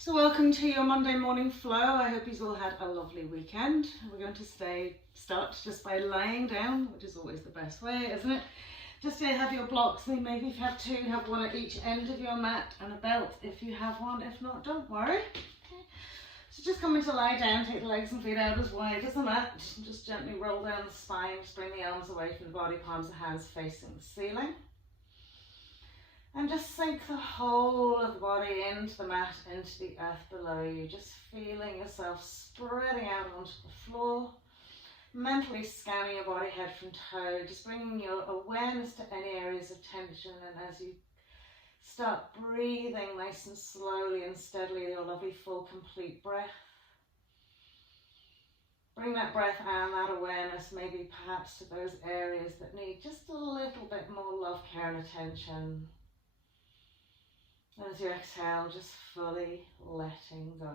So welcome to your Monday morning flow. I hope you've all had a lovely weekend. We're going to start just by lying down, which is always the best way, isn't it? Just to have your blocks, maybe if you have two, have one at each end of your mat and a belt if you have one. If not, don't worry. Okay. So just coming to lie down, take the legs and feet out as wide as the mat. Just gently roll down the spine, just bring the arms away from the body, palms of hands facing the ceiling. And just sink the whole of the body into the mat, into the earth below you, just feeling yourself spreading out onto the floor, mentally scanning your body head from toe, just bringing your awareness to any areas of tension. And as you start breathing nice and slowly and steadily, your lovely full complete breath, bring that breath and that awareness maybe perhaps to those areas that need just a little bit more love, care and attention. As you exhale, just fully letting go.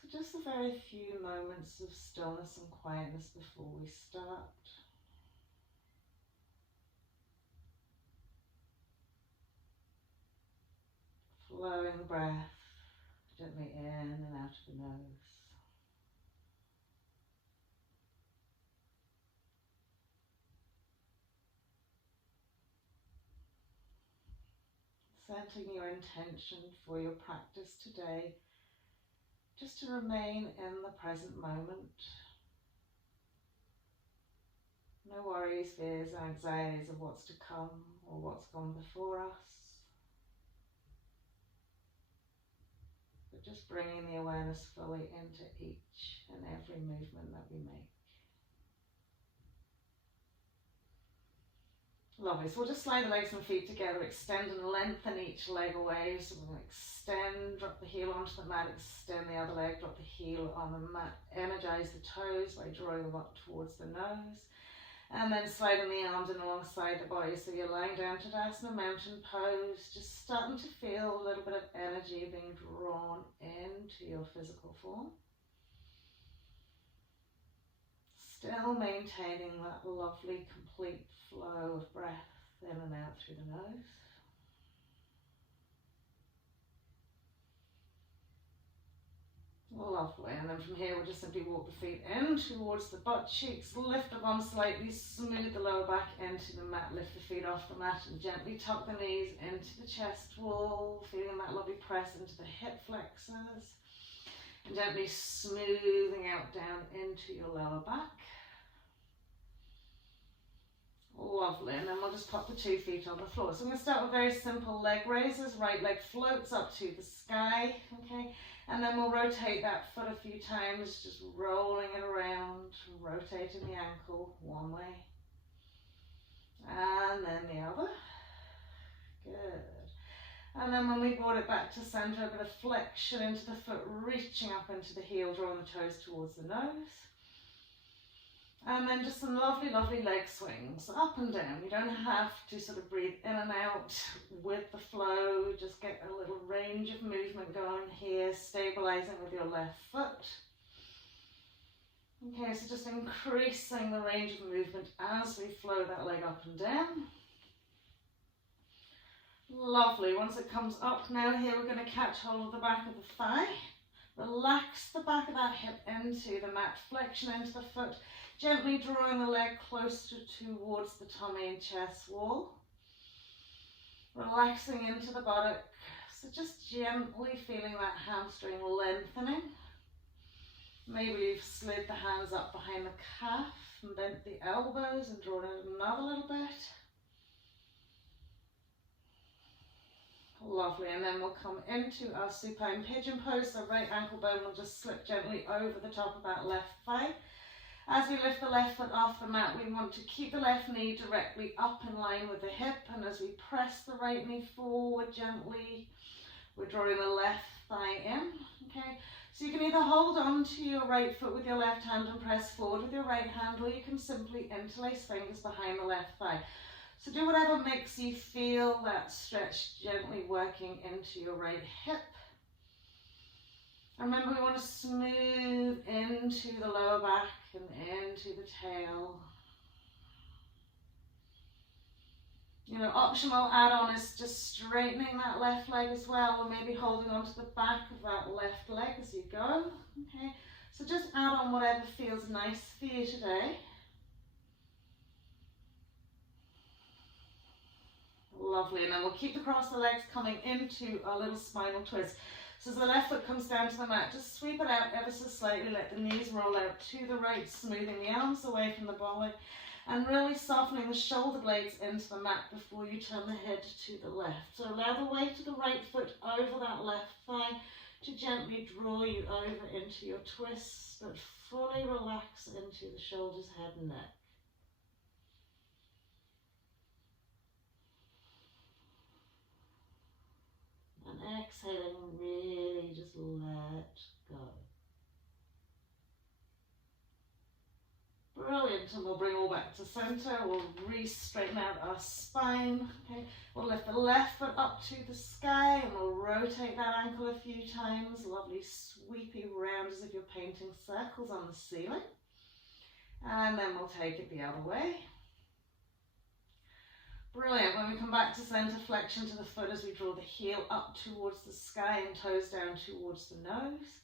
So just a very few moments of stillness and quietness before we start. Flowing the breath gently in and out of the nose. Setting your intention for your practice today, just to remain in the present moment. No worries, fears, anxieties of what's to come or what's gone before us. But just bringing the awareness fully into each and every movement that we make. Lovely. So we'll just slide the legs and feet together, extend and lengthen each leg away. So we'll extend, drop the heel onto the mat, extend the other leg, drop the heel on the mat, energize the toes by drawing them up towards the nose. And then sliding the arms in alongside the body. So you're lying down to Tadasana, mountain pose, just starting to feel a little bit of energy being drawn into your physical form. Still maintaining that lovely, complete flow of breath in and out through the nose. Lovely. And then from here, we'll just simply walk the feet in towards the butt cheeks, lift the bum slightly, smooth the lower back into the mat, lift the feet off the mat and gently tuck the knees into the chest wall, feeling that lovely press into the hip flexors. And gently smoothing out down into your lower back. Lovely, and then we'll just pop the 2 feet on the floor. So I'm going to start with very simple leg raises. Right leg floats up to the sky, okay? And then we'll rotate that foot a few times, just rolling it around, rotating the ankle one way. And then the other. Good. And then when we brought it back to center, a bit of flexion into the foot, reaching up into the heel, drawing the toes towards the nose. And then just some lovely, lovely leg swings, up and down. You don't have to sort of breathe in and out with the flow. Just get a little range of movement going here, stabilizing with your left foot. Okay, so just increasing the range of movement as we flow that leg up and down. Lovely. Once it comes up now, here we're going to catch hold of the back of the thigh. Relax the back of that hip into the mat, flexion into the foot. Gently drawing the leg closer towards the tummy and chest wall. Relaxing into the buttock. So just gently feeling that hamstring lengthening. Maybe you've slid the hands up behind the calf and bent the elbows and drawn it another little bit. Lovely, and then we'll come into our supine pigeon pose. So right ankle bone will just slip gently over the top of that left thigh. As we lift the left foot off the mat, we want to keep the left knee directly up in line with the hip. And as we press the right knee forward gently, we're drawing the left thigh in. Okay, so you can either hold on to your right foot with your left hand and press forward with your right hand, or you can simply interlace fingers behind the left thigh. So do whatever makes you feel that stretch gently working into your right hip. And remember, we want to smooth into the lower back and into the tail. You know, optional add-on is just straightening that left leg as well, or maybe holding onto the back of that left leg as you go. Okay, so just add on whatever feels nice for you today. Lovely, and then we'll keep across the legs coming into a little spinal twist. So as the left foot comes down to the mat, just sweep it out ever so slightly, let the knees roll out to the right, smoothing the arms away from the body, and really softening the shoulder blades into the mat before you turn the head to the left. So allow the weight of the right foot over that left thigh to gently draw you over into your twists, but fully relax into the shoulders, head and neck. And exhaling, really just let go. Brilliant, and we'll bring all back to center. We'll re-straighten out our spine. Okay, we'll lift the left foot up to the sky and we'll rotate that ankle a few times. Lovely sweepy round as if you're painting circles on the ceiling. And then we'll take it the other way. Brilliant. When we come back to center, flexion to the foot as we draw the heel up towards the sky and toes down towards the nose.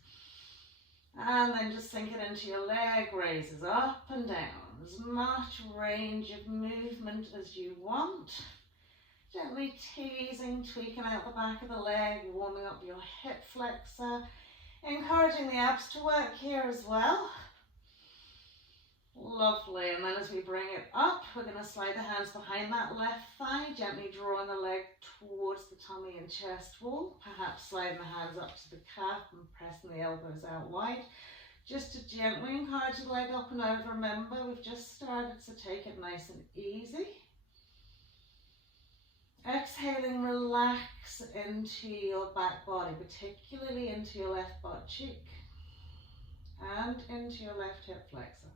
And then just sink it into your leg raises up and down. As much range of movement as you want. Gently teasing, tweaking out the back of the leg, warming up your hip flexor. Encouraging the abs to work here as well. Lovely, and then as we bring it up, we're going to slide the hands behind that left thigh, gently drawing the leg towards the tummy and chest wall, perhaps sliding the hands up to the calf and pressing the elbows out wide, just to gently encourage the leg up and over. Remember, we've just started, so take it nice and easy. Exhaling, relax into your back body, particularly into your left butt cheek and into your left hip flexor.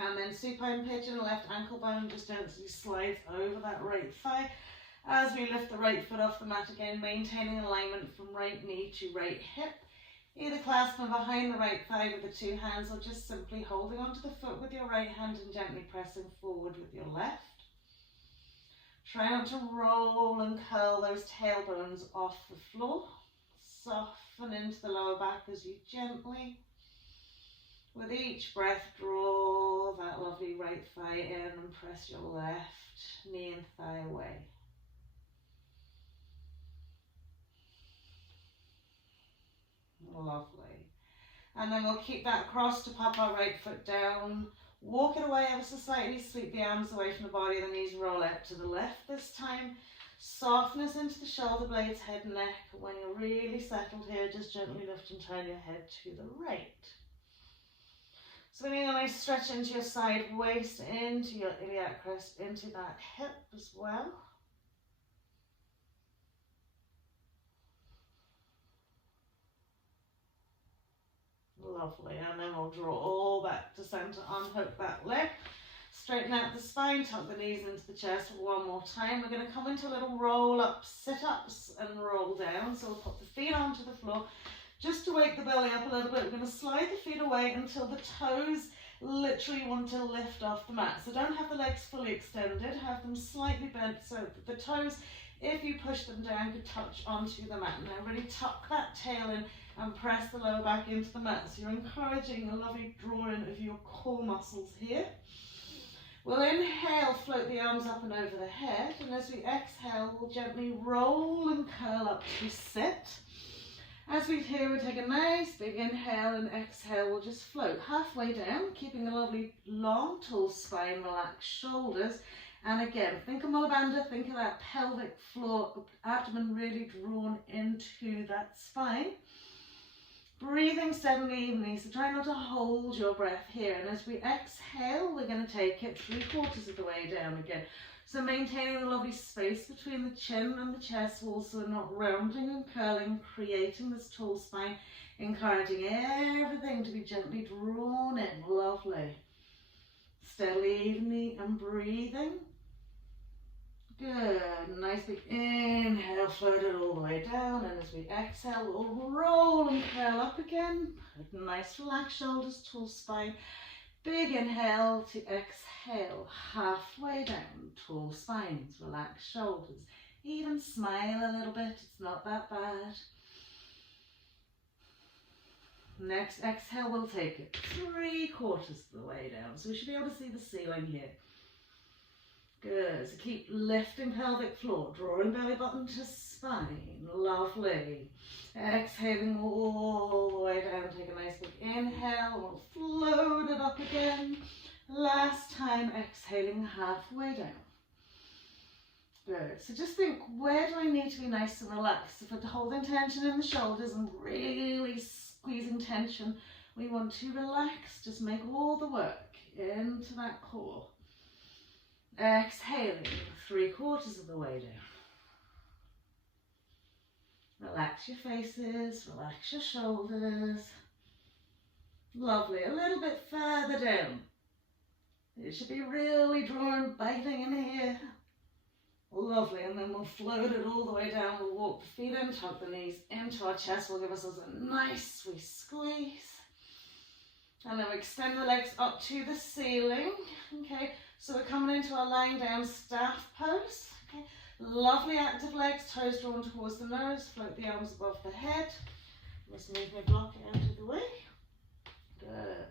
And then supine pigeon, left ankle bone just gently slides over that right thigh. As we lift the right foot off the mat again, maintaining alignment from right knee to right hip. Either clasping behind the right thigh with the two hands or just simply holding onto the foot with your right hand and gently pressing forward with your left. Try not to roll and curl those tailbones off the floor. Soften into the lower back as you gently, with each breath, draw that lovely right thigh in and press your left knee and thigh away. Lovely. And then we'll keep that across to pop our right foot down. Walk it away ever so slightly, sweep the arms away from the body, the knees roll out to the left this time. Softness into the shoulder blades, head and neck. When you're really settled here, just gently lift and turn your head to the right. So we need a nice stretch into your side waist, into your iliac crest, into that hip as well. Lovely, and then we'll draw all back to center, unhook that leg, straighten out the spine, tuck the knees into the chest one more time. We're going to come into a little roll up, sit-ups and roll down. So we'll put the feet onto the floor. Just to wake the belly up a little bit, we're going to slide the feet away until the toes literally want to lift off the mat. So don't have the legs fully extended, have them slightly bent so that the toes, if you push them down, could touch onto the mat. Now really tuck that tail in and press the lower back into the mat. So you're encouraging a lovely drawing of your core muscles here. We'll inhale, float the arms up and over the head, and as we exhale, we'll gently roll and curl up to sit. As we here, we'll take a nice big inhale and exhale. We'll just float halfway down, keeping a lovely long, tall spine, relaxed shoulders. And again, think of Mula Bandha, think of that pelvic floor, abdomen really drawn into that spine. Breathing steadily, evenly, so try not to hold your breath here. And as we exhale, we're going to take it 3/4 of the way down again. So maintaining the lovely space between the chin and the chest wall, so we're not rounding and curling, creating this tall spine, encouraging everything to be gently drawn in. Lovely. Steadily, evenly, and breathing. Good. Nice big inhale, float it all the way down, and as we exhale, we'll roll and curl up again. Nice relaxed shoulders, tall spine. Big inhale to exhale, halfway down, tall spines, relaxed shoulders. Even smile a little bit, it's not that bad. Next exhale, we'll take it 3/4 of the way down. So we should be able to see the ceiling here. Good, so keep lifting pelvic floor, drawing belly button to spine. Lovely. Exhaling all the way down, take a nice big inhale, we'll float it up again. Last time, exhaling halfway down. Good, so just think, where do I need to be nice and relaxed? If we're holding tension in the shoulders and really squeezing tension, we want to relax, just make all the work into that core. Exhaling 3/4 of the way down. Relax your faces, relax your shoulders. Lovely, a little bit further down. It should be really drawing, biting in here. Lovely, and then we'll float it all the way down. We'll walk the feet in, tuck the knees into our chest. We'll give ourselves a nice sweet squeeze. And then we extend the legs up to the ceiling. Okay, so we're coming into our lying down staff pose. Okay, lovely active legs, toes drawn towards the nose. Float the arms above the head. Just move my block out of the way. Good.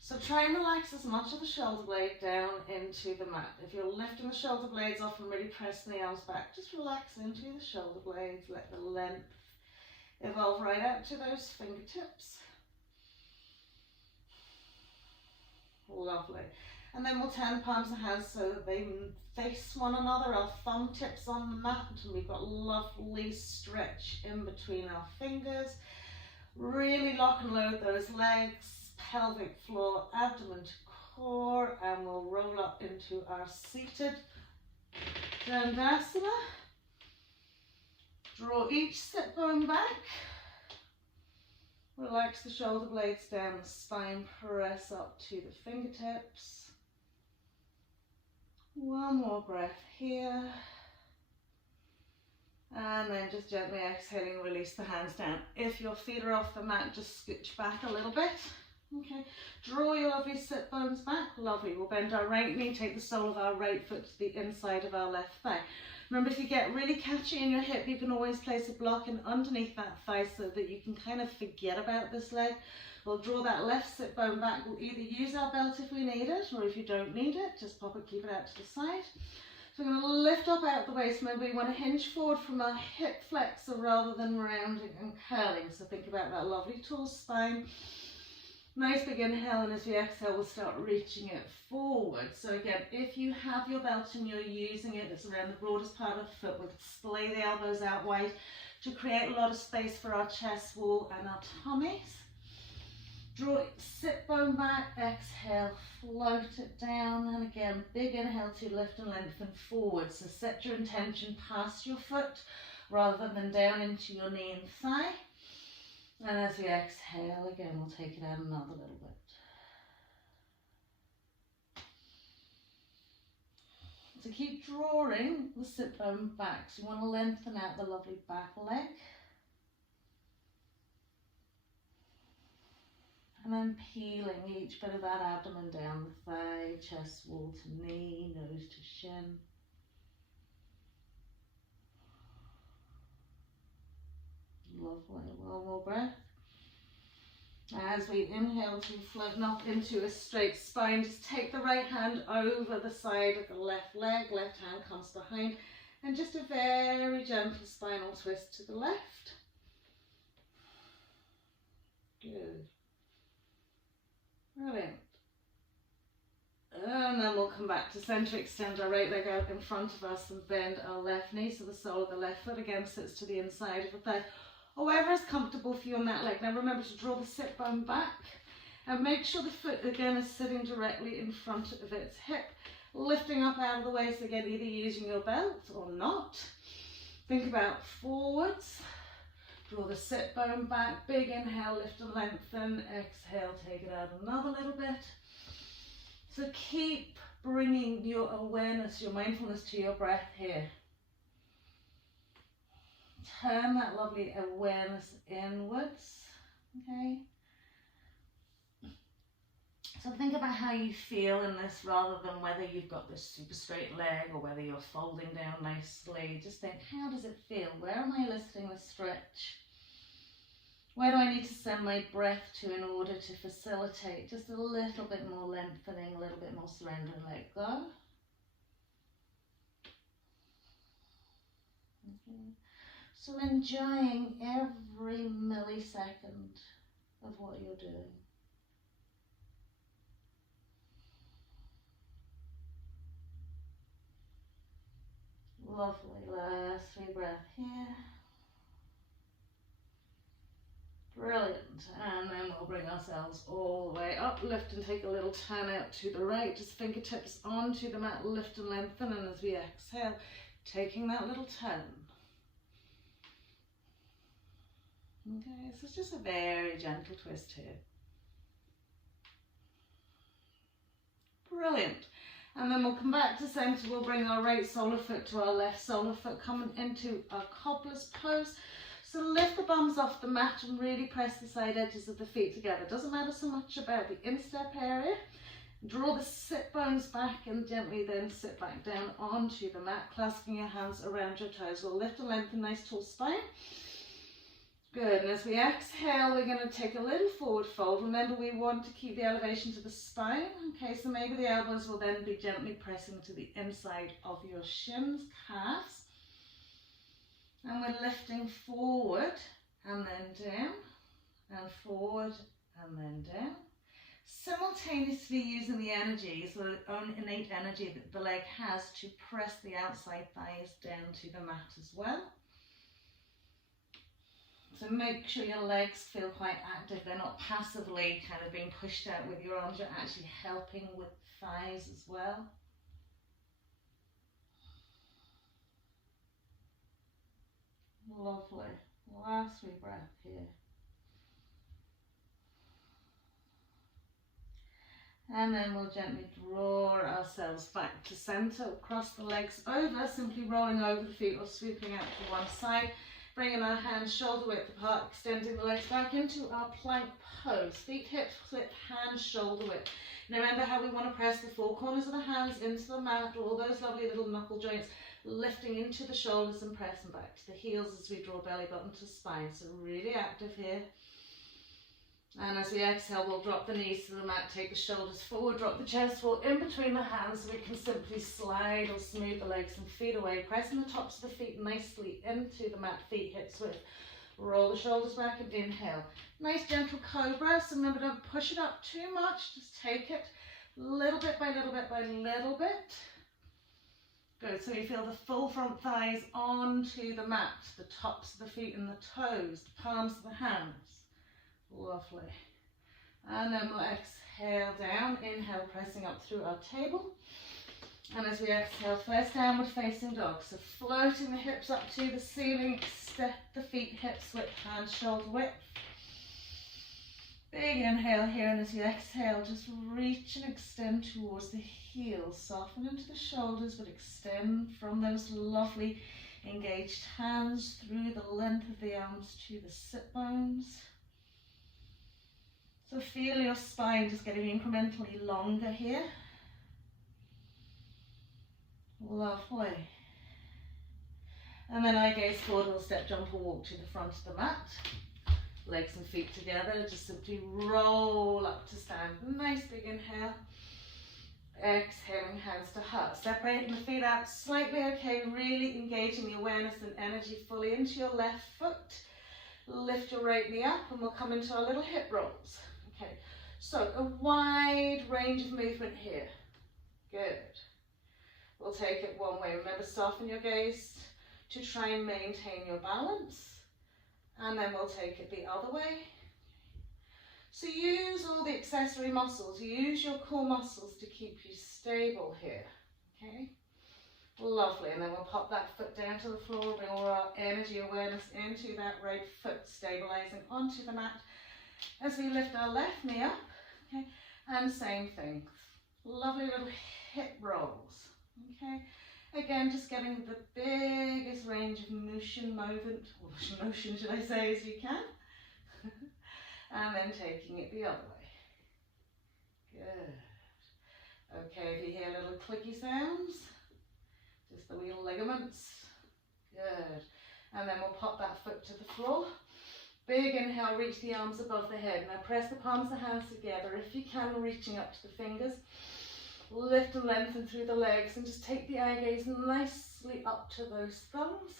So try and relax as much of the shoulder blade down into the mat. If you're lifting the shoulder blades off and really pressing the arms back, just relax into the shoulder blades. Let the length evolve right out to those fingertips. Lovely. And then we'll turn the palms of hands so that they face one another. Our thumb tips on the mat, and we've got lovely stretch in between our fingers. Really lock and load those legs. Pelvic floor, abdomen to core, and we'll roll up into our seated Dandasana. Draw each sit bone back. Relax the shoulder blades down, the spine, press up to the fingertips. One more breath here. And then just gently exhaling, release the hands down. If your feet are off the mat, just scooch back a little bit. Okay, draw your lovely sit bones back. Lovely, we'll bend our right knee, take the sole of our right foot to the inside of our left thigh. Remember, if you get really catchy in your hip, you can always place a block in underneath that thigh so that you can kind of forget about this leg. We'll draw that left sit bone back. We'll either use our belt if we need it, or if you don't need it, just pop it, keep it out to the side. So we're going to lift up out the waist. Remember, we want to hinge forward from our hip flexor rather than rounding and curling. So think about that lovely tall spine. Nice big inhale, and as we exhale, we'll start reaching it forward. So again, if you have your belt and you're using it, it's around the broadest part of the foot. We'll splay the elbows out wide to create a lot of space for our chest wall and our tummies. Draw sit bone back, exhale, float it down, and again, big inhale to lift and lengthen forward. So set your intention past your foot rather than down into your knee and thigh. And as we exhale, again, we'll take it out another little bit. So keep drawing the sit bone back. So you want to lengthen out the lovely back leg. And then peeling each bit of that abdomen down the thigh, chest wall to knee, nose to shin. Lovely, one more breath. As we inhale to float up into a straight spine, just take the right hand over the side of the left leg, left hand comes behind, and just a very gentle spinal twist to the left. Good. Brilliant. And then we'll come back to center, extend our right leg out in front of us and bend our left knee so the sole of the left foot again sits to the inside of the thigh. Or wherever is comfortable for you on that leg. Now remember to draw the sit bone back and make sure the foot again is sitting directly in front of its hip, lifting up out of the waist again, either using your belt or not. Think about forwards, draw the sit bone back, big inhale, lift and lengthen, exhale, take it out another little bit. So keep bringing your awareness, your mindfulness to your breath here. Turn that lovely awareness inwards, okay? So think about how you feel in this rather than whether you've got this super straight leg or whether you're folding down nicely. Just think, how does it feel? Where am I eliciting the stretch? Where do I need to send my breath to in order to facilitate just a little bit more lengthening, a little bit more surrender and let go? Okay. So enjoying every millisecond of what you're doing. Lovely, last 3 breaths here. Brilliant, and then we'll bring ourselves all the way up, lift and take a little turn out to the right, just fingertips onto the mat, lift and lengthen, and as we exhale, taking that little turn. Okay, so it's just a very gentle twist here. Brilliant. And then we'll come back to center. We'll bring our right solar foot to our left solar foot, coming into our cobbler's pose. So lift the bums off the mat and really press the side edges of the feet together. Doesn't matter so much about the instep area. Draw the sit bones back and gently then sit back down onto the mat, clasping your hands around your toes. We'll lift and lengthen, nice tall spine. Good, and as we exhale, we're going to take a little forward fold. Remember, we want to keep the elevation to the spine. Okay, so maybe the elbows will then be gently pressing to the inside of your shins, calves. And we're lifting forward and then down, and forward and then down. Simultaneously using the energy, so the own innate energy that the leg has to press the outside thighs down to the mat as well. So make sure your legs feel quite active. They're not passively kind of being pushed out with your arms. You're actually helping with thighs as well. Lovely. Last 3 breaths here. And then we'll gently draw ourselves back to center, cross the legs over, simply rolling over the feet or swooping out to one side. Bringing our hands shoulder width apart, extending the legs back into our plank pose. Feet hip width, hands shoulder width. Now remember how we want to press the 4 corners of the hands into the mat, all those lovely little knuckle joints, lifting into the shoulders and pressing back to the heels as we draw belly button to spine. So really active here. And as we exhale, we'll drop the knees to the mat, take the shoulders forward, drop the chest forward in between the hands so we can simply slide or smooth the legs and feet away, pressing the tops of the feet nicely into the mat, feet hips width. Roll the shoulders back and inhale. Nice gentle cobra, so remember, don't push it up too much, just take it little bit by little bit by little bit. Good, so you feel the full front thighs onto the mat, the tops of the feet and the toes, the palms of the hands. Lovely. And then we'll exhale down, inhale, pressing up through our table. And as we exhale, first downward facing dog. So floating the hips up to the ceiling, step the feet hips width, hands shoulder width. Big inhale here, and as you exhale, just reach and extend towards the heels. Soften into the shoulders, but extend from those lovely engaged hands through the length of the arms to the sit bones. So feel your spine just getting incrementally longer here. Lovely. And then I gaze forward, we'll step, jump or walk to the front of the mat. Legs and feet together, just simply roll up to stand. Nice big inhale. Exhaling, hands to heart. Separating the feet out slightly, okay. Really engaging the awareness and energy fully into your left foot. Lift your right knee up and we'll come into our little hip rolls. Okay, so a wide range of movement here. Good. We'll take it one way. Remember, soften your gaze to try and maintain your balance. And then we'll take it the other way. So use all the accessory muscles. Use your core muscles to keep you stable here. Okay, lovely. And then we'll pop that foot down to the floor. Bring all our energy awareness into that right foot, stabilizing onto the mat. As we lift our left knee up, okay, and same thing, lovely little hip rolls, okay, again, just getting the biggest range of motion should I say, as you can, and then taking it the other way. Good. Okay, if you hear little clicky sounds, just the wee ligaments. Good. And then we'll pop that foot to the floor. Big inhale, reach the arms above the head. Now press the palms of the hands together. If you can, reaching up to the fingers. Lift and lengthen through the legs and just take the eye gaze nicely up to those thumbs.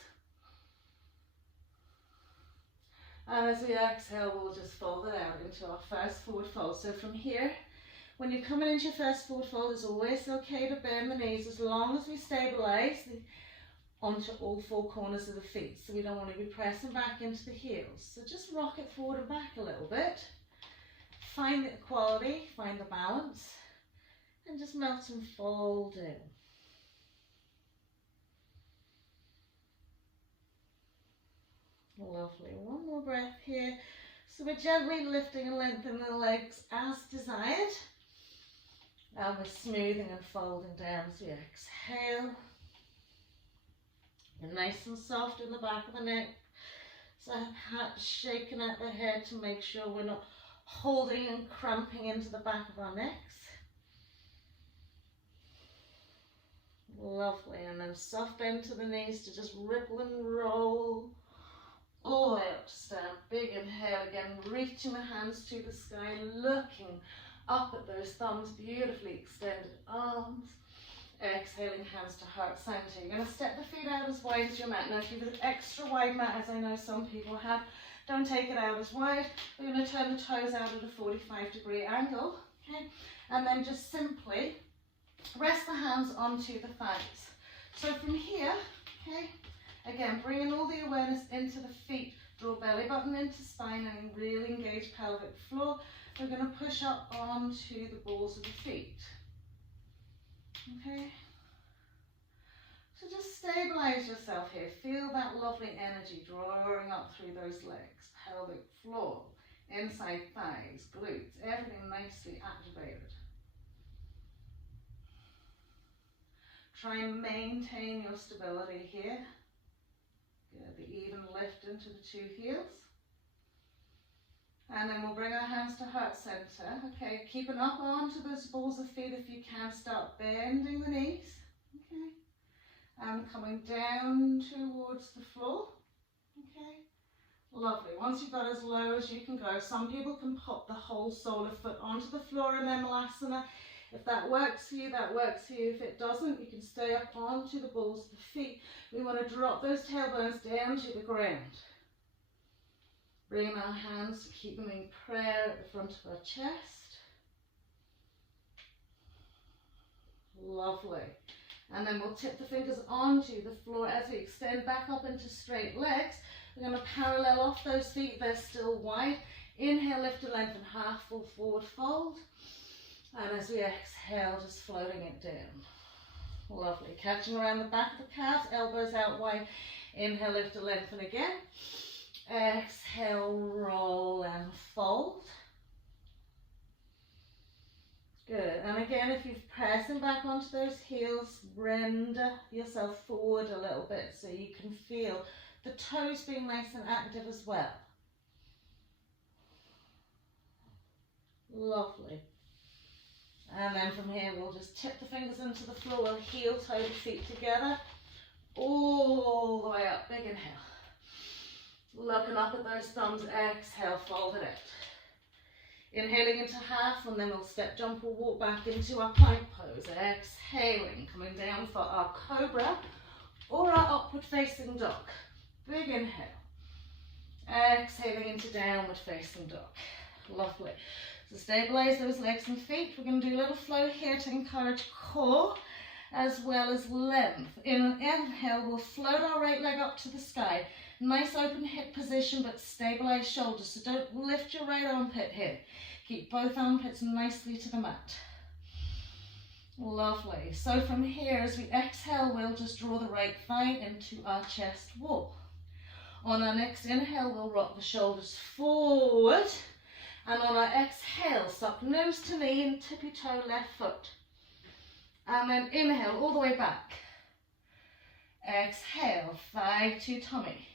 And as we exhale, we'll just fold it out into our first forward fold. So from here, when you're coming into your first forward fold, it's always okay to bend the knees as long as we stabilize onto all four corners of the feet. So we don't want to be pressing back into the heels. So just rock it forward and back a little bit. Find the equality, find the balance, and just melt and fold in. Lovely. One more breath here. So we're gently lifting and lengthening the legs as desired. And we're smoothing and folding down as we exhale. You're nice and soft in the back of the neck. So shaking out the head to make sure we're not holding and cramping into the back of our necks. Lovely. And then soft bend to the knees to just ripple and roll all the way up to stand. Big inhale again, reaching the hands to the sky, looking up at those thumbs, beautifully extended arms. Exhaling, hands to heart center. You're going to step the feet out as wide as your mat. Now if you've got an extra wide mat, as I know some people have, don't take it out as wide. We're going to turn the toes out at a 45-degree angle. Okay? And then just simply rest the hands onto the thighs. So from here, okay, again, bringing all the awareness into the feet, draw belly button into spine and really engage pelvic floor. We're going to push up onto the balls of the feet. Okay. So just stabilize yourself here. Feel that lovely energy drawing up through those legs, pelvic floor, inside thighs, glutes, everything nicely activated. Try and maintain your stability here. Good, the even lift into the two heels. And then we'll bring our hands to heart center. Okay, keeping up onto those balls of feet if you can. Start bending the knees. Okay, and coming down towards the floor. Okay, lovely. Once you've got as low as you can go, some people can pop the whole solar foot onto the floor in their malasana. If that works for you, that works for you. If it doesn't, you can stay up onto the balls of the feet. We want to drop those tailbones down to the ground. Bringing our hands, keep them in prayer at the front of our chest. Lovely. And then we'll tip the fingers onto the floor as we extend back up into straight legs. We're going to parallel off those feet, they're still wide. Inhale, lift and lengthen, half full forward fold. And as we exhale, just floating it down. Lovely. Catching around the back of the calves, elbows out wide. Inhale, lift and lengthen again. Exhale, roll and fold. Good. And again, if you're pressing back onto those heels, render yourself forward a little bit so you can feel the toes being nice and active as well. Lovely. And then from here, we'll just tip the fingers into the floor. We'll heel toe the feet together. All the way up. Big inhale. Looking up at those thumbs, exhale, fold it out. Inhaling into half, and then we'll step, jump, or walk back into our plank pose. Exhaling, coming down for our cobra or our upward facing dog. Big inhale. Exhaling into downward facing dog. Lovely. So stabilize those legs and feet. We're going to do a little flow here to encourage core as well as length. In an inhale, we'll float our right leg up to the sky. Nice open hip position, but stabilize shoulders. So don't lift your right armpit here. Keep both armpits nicely to the mat. Lovely. So from here, as we exhale, we'll just draw the right thigh into our chest wall. On our next inhale, we'll rock the shoulders forward. And on our exhale, suck nose to knee and tippy toe left foot. And then inhale all the way back. Exhale, thigh to tummy.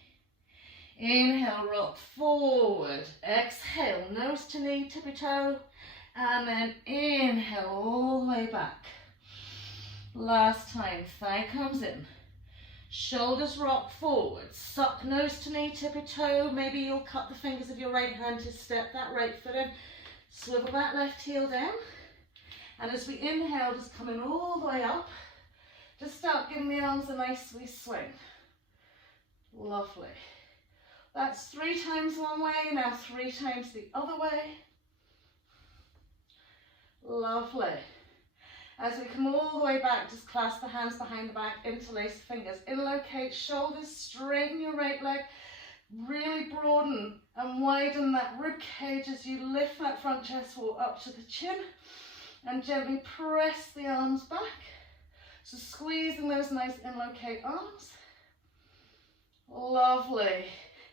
Inhale, rock forward. Exhale, nose to knee, tippy toe. And then inhale all the way back. Last time, thigh comes in. Shoulders rock forward, suck nose to knee, tippy toe. Maybe you'll cut the fingers of your right hand to step that right foot in. Swivel that left heel down. And as we inhale, just coming all the way up. Just start giving the arms a nice sweet swing. Lovely. That's 3 times one way, now 3 times the other way. Lovely. As we come all the way back, just clasp the hands behind the back, interlace the fingers, interlocate shoulders, straighten your right leg, really broaden and widen that rib cage as you lift that front chest wall up to the chin and gently press the arms back. So squeezing those nice interlocate arms. Lovely.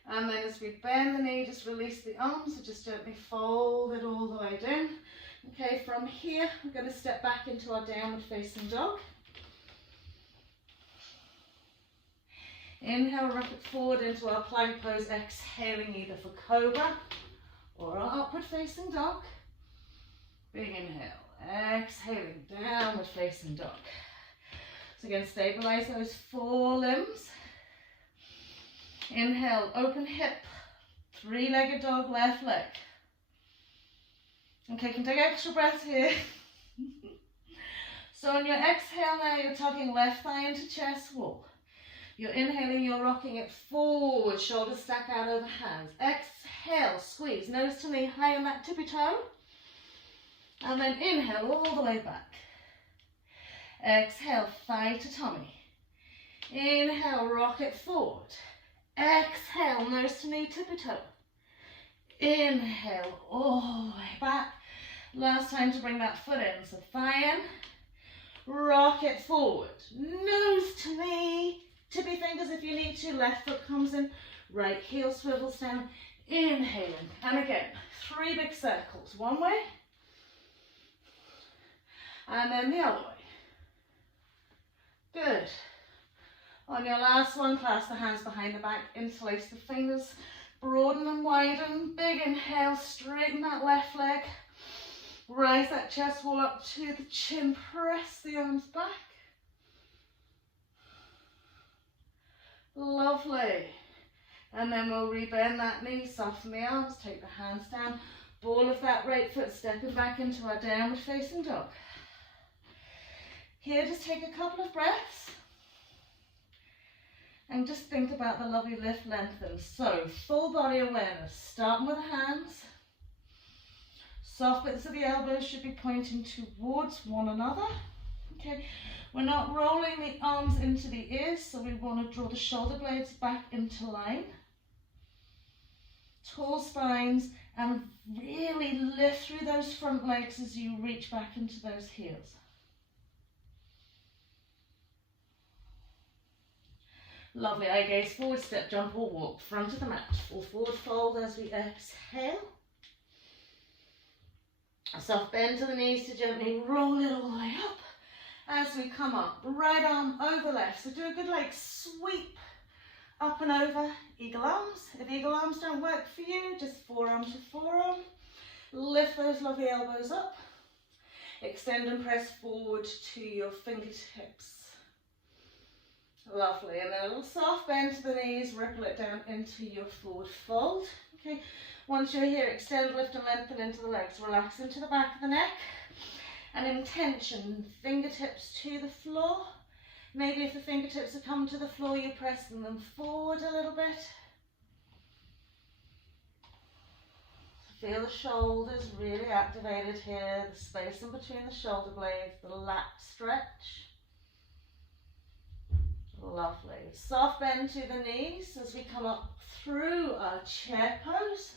And then as we bend the knee, just release the arms, so just gently fold it all the way down. Okay, from here, we're going to step back into our downward facing dog. Inhale, rock it forward into our plank pose, exhaling either for cobra or our upward facing dog. Big inhale, exhaling, downward facing dog. So again, stabilize those 4 limbs. Inhale, open hip, 3-legged dog, left leg. Okay, can take extra breath here. So on your exhale now, you're tucking left thigh into chest wall. You're inhaling, you're rocking it forward, shoulders stack out over hands. Exhale, squeeze, nose to knee, high on that tippy toe. And then inhale all the way back. Exhale, thigh to tummy. Inhale, rock it forward. Exhale, nose to knee, tippy toe. Inhale, all the way back. Last time to bring that foot in. So thigh in, rock it forward. Nose to knee, tippy fingers if you need to. Left foot comes in, right heel swivels down. Inhaling. And again, 3 big circles. One way. And then the other way. Good. On your last one, clasp the hands behind the back, interlace the fingers, broaden and widen. Big inhale, straighten that left leg. Rise that chest wall up to the chin, press the arms back. Lovely. And then we'll rebend that knee, soften the arms, take the hands down, ball of that right foot, stepping back into our downward facing dog. Here, just take a couple of breaths. And just think about the lovely lift, lengthen. So, full body awareness, starting with the hands. Soft bits of the elbows should be pointing towards one another. Okay, we're not rolling the arms into the ears, so we want to draw the shoulder blades back into line. Tall spines, and really lift through those front legs as you reach back into those heels. Lovely, eye gaze forward, step, jump or walk, front of the mat, full forward fold as we exhale. A soft bend to the knees to gently roll it all the way up. As we come up, right arm over left, so do a good like sweep up and over, eagle arms. If eagle arms don't work for you, just forearm to forearm. Lift those lovely elbows up. Extend and press forward to your fingertips. Lovely, and then a little soft bend to the knees, ripple it down into your forward fold. Okay, once you're here, extend, lift and lengthen into the legs. Relax into the back of the neck. And intention, fingertips to the floor. Maybe if the fingertips are coming to the floor, you're pressing them forward a little bit. Feel the shoulders really activated here, the space in between the shoulder blades, the lat stretch. Lovely. Soft bend to the knees as we come up through our chair pose.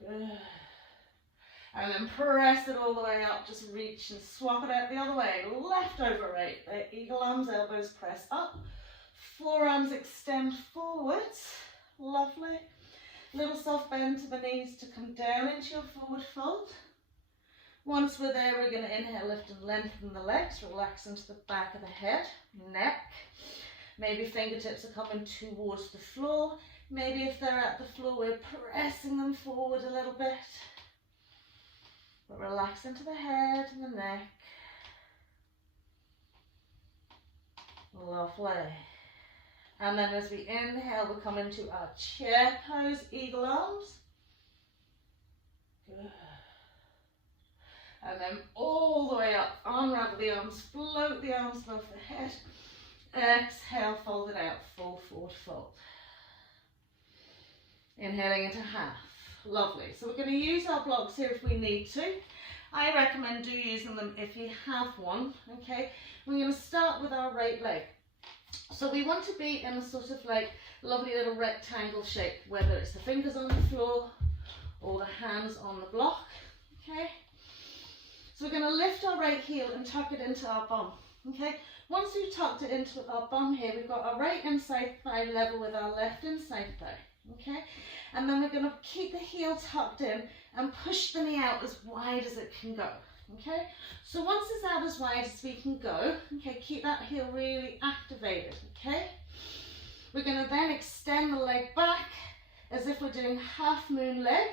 Good. And then press it all the way up. Just reach and swap it out the other way. Left over right. Eagle arms, elbows press up. Forearms extend forwards. Lovely. Little soft bend to the knees to come down into your forward fold. Once we're there, we're going to inhale, lift and lengthen the legs. Relax into the back of the head, neck. Maybe fingertips are coming towards the floor. Maybe if they're at the floor, we're pressing them forward a little bit. But relax into the head and the neck. Lovely. And then as we inhale, we'll come into our chair pose, eagle arms. Good. And then all the way up, unravel the arms, float the arms above the head. Exhale, fold it out, full forward fold. Inhaling into half. Lovely. So we're going to use our blocks here if we need to. I recommend using them if you have one. Okay. We're going to start with our right leg. So we want to be in a sort of like lovely little rectangle shape, whether it's the fingers on the floor or the hands on the block. Okay. So we're going to lift our right heel and tuck it into our bum. Okay. Once we've tucked it into our bum here, we've got our right inside thigh level with our left inside thigh. Okay. And then we're going to keep the heel tucked in and push the knee out as wide as it can go. Okay. So once it's out as wide as we can go, okay, keep that heel really activated. Okay. We're going to then extend the leg back as if we're doing half moon leg.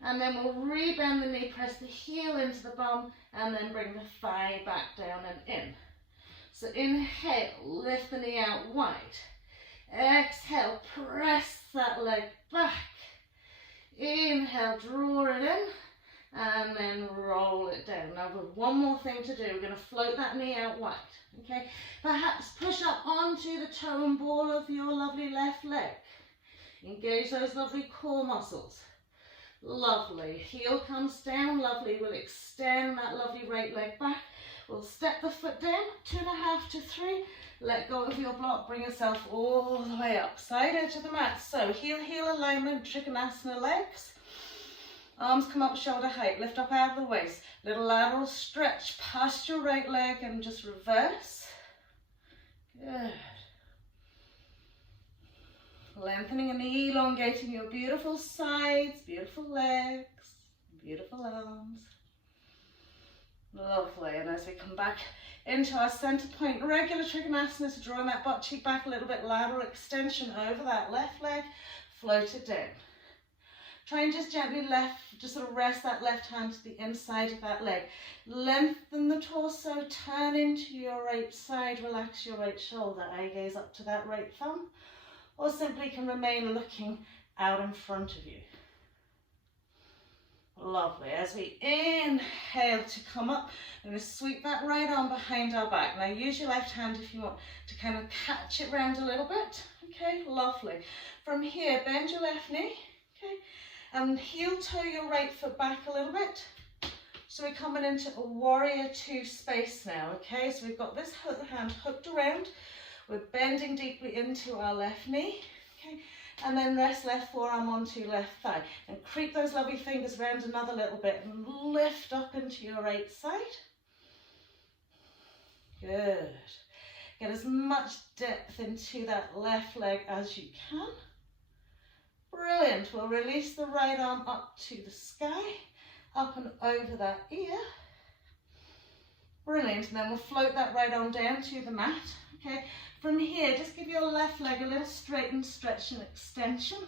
And then we'll rebend the knee, press the heel into the bum, and then bring the thigh back down and in. So inhale, lift the knee out wide. Exhale, press that leg back. Inhale, draw it in, and then roll it down. Now we've one more thing to do. We're going to float that knee out wide. Okay, perhaps push up onto the toe and ball of your lovely left leg. Engage those lovely core muscles. Lovely. Heel comes down. Lovely. We'll extend that lovely right leg back. We'll step the foot down, 2.5 to 3. Let go of your block. Bring yourself all the way up. Side edge of the mat. So heel alignment, Trikonasana legs. Arms come up shoulder height. Lift up out of the waist. Little lateral stretch past your right leg and just reverse. Good. Lengthening and elongating your beautiful sides, beautiful legs, beautiful arms. Lovely. And as we come back into our center point, regular Trikonasana, so drawing that butt cheek back a little bit, lateral extension over that left leg, float it down. Try and just gently just sort of rest that left hand to the inside of that leg. Lengthen the torso, turn into your right side, relax your right shoulder, eye gaze up to that right thumb. Or simply can remain looking out in front of you. Lovely. As we inhale to come up, I'm going to sweep that right arm behind our back. Now use your left hand if you want to kind of catch it round a little bit. Okay, lovely. From here, bend your left knee. Okay, and heel toe your right foot back a little bit. So we're coming into a warrior 2 space now. Okay, so we've got this hand hooked around. We're bending deeply into our left knee, okay, and then rest left forearm onto left thigh. And creep those lovely fingers around another little bit and lift up into your right side. Good. Get as much depth into that left leg as you can. Brilliant. We'll release the right arm up to the sky, up and over that ear. Brilliant. And then we'll float that right arm down to the mat, okay. From here, just give your left leg a little straighten, stretch and extension.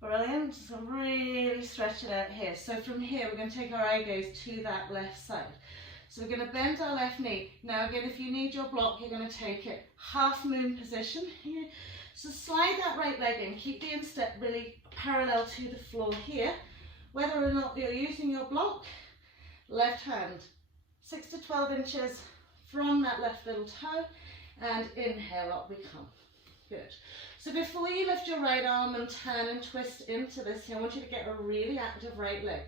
Brilliant. So really stretch it out here. So from here, we're going to take our eye gaze to that left side. So we're going to bend our left knee. Now again, if you need your block, you're going to take it half moon position here. So slide that right leg in. Keep the instep really parallel to the floor here. Whether or not you're using your block, left hand, 6 to 12 inches from that left little toe, and inhale, up we come. Good. So before you lift your right arm and turn and twist into this here, I want you to get a really active right leg.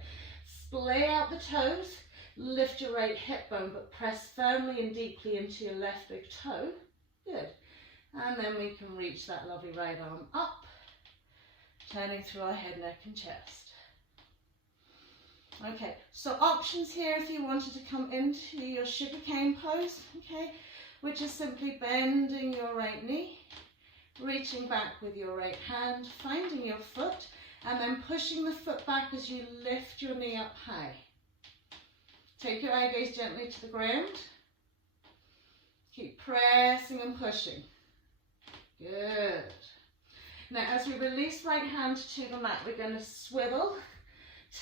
Splay out the toes, lift your right hip bone, but press firmly and deeply into your left big toe. Good. And then we can reach that lovely right arm up, turning through our head, neck and chest. Okay, so options here if you wanted to come into your sugarcane pose, okay, which is simply bending your right knee, reaching back with your right hand, finding your foot, and then pushing the foot back as you lift your knee up high. Take your eye gaze gently to the ground. Keep pressing and pushing. Good. Now as we release right hand to the mat, we're going to swivel,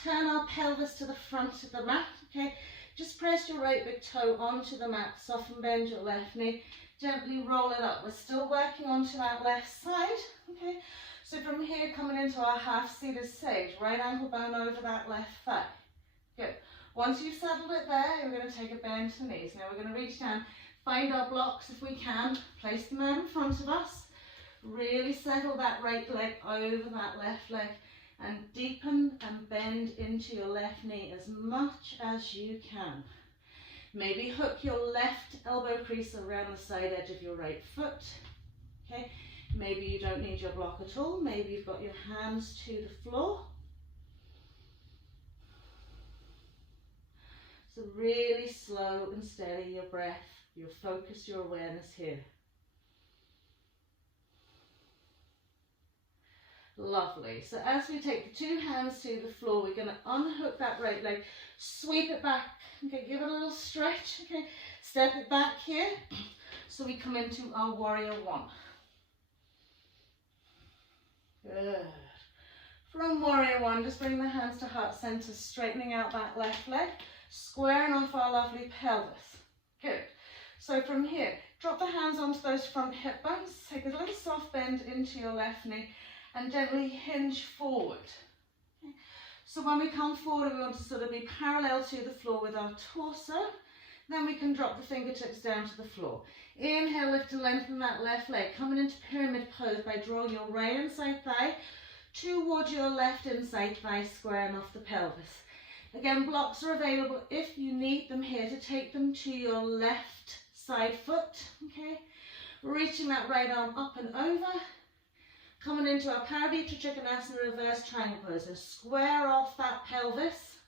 turn our pelvis to the front of the mat, okay? Just press your right big toe onto the mat, soften, bend your left knee, gently roll it up. We're still working onto that left side, okay? So from here, coming into our half-seated sage, right ankle bone over that left thigh. Good. Once you've settled it there, we're going to take a bend to the knees. Now we're going to reach down, find our blocks if we can, place them out in front of us. Really settle that right leg over that left leg and deepen and bend into your left knee as much as you can. Maybe hook your left elbow crease around the side edge of your right foot. Okay. Maybe you don't need your block at all. Maybe you've got your hands to the floor. So really slow and steady your breath, your focus, your awareness here. Lovely. So as we take the two hands to the floor, we're going to unhook that right leg, sweep it back. Okay, give it a little stretch. Okay, step it back here. So we come into our warrior one. Good. From warrior one, just bring the hands to heart center, straightening out that left leg, squaring off our lovely pelvis. Good. So from here, drop the hands onto those front hip bones, take a little soft bend into your left knee, and gently hinge forward. Okay. So when we come forward, we want to sort of be parallel to the floor with our torso. Then we can drop the fingertips down to the floor. Inhale, lift and lengthen that left leg. Coming into pyramid pose by drawing your right inside thigh towards your left inside thigh, squaring off the pelvis. Again, blocks are available if you need them here to take them to your left side foot. Okay, reaching that right arm up and over. Coming into our Parabhitra Trikonasana reverse triangle pose. So square off that pelvis,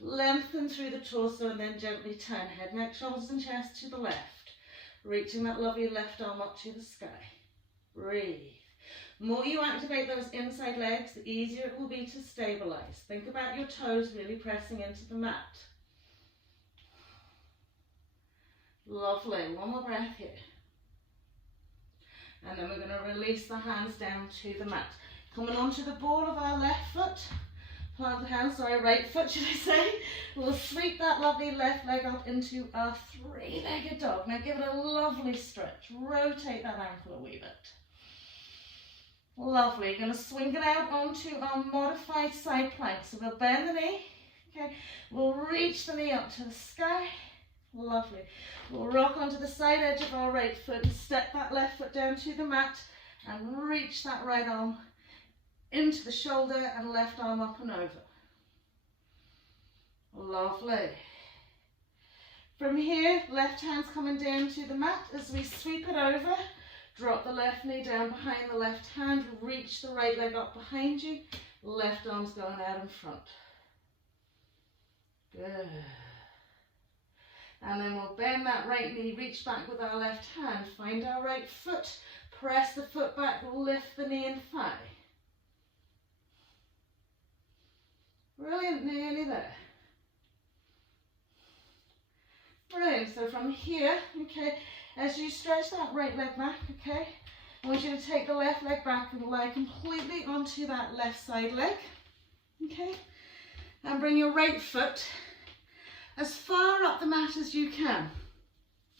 lengthen through the torso, and then gently turn head, neck, shoulders and chest to the left. Reaching that lovely left arm up to the sky. Breathe. The more you activate those inside legs, the easier it will be to stabilize. Think about your toes really pressing into the mat. Lovely. One more breath here. And then we're going to release the hands down to the mat. Coming onto the ball of our left foot. Plant the hands, right foot should I say. We'll sweep that lovely left leg up into our three-legged dog. Now give it a lovely stretch. Rotate that ankle a wee bit. Lovely. Going to swing it out onto our modified side plank. So we'll bend the knee. Okay. We'll reach the knee up to the sky. Lovely. We'll rock onto the side edge of our right foot and step that left foot down to the mat and reach that right arm into the shoulder and left arm up and over. Lovely. From here, left hand's coming down to the mat as we sweep it over. Drop the left knee down behind the left hand, reach the right leg up behind you, left arm's going out in front. Good. And then we'll bend that right knee, reach back with our left hand, find our right foot, press the foot back, lift the knee and thigh. Brilliant, nearly there. Brilliant, so from here, okay, as you stretch that right leg back, okay, I want you to take the left leg back and lie completely onto that left side leg, okay, and bring your right foot as far up the mat as you can.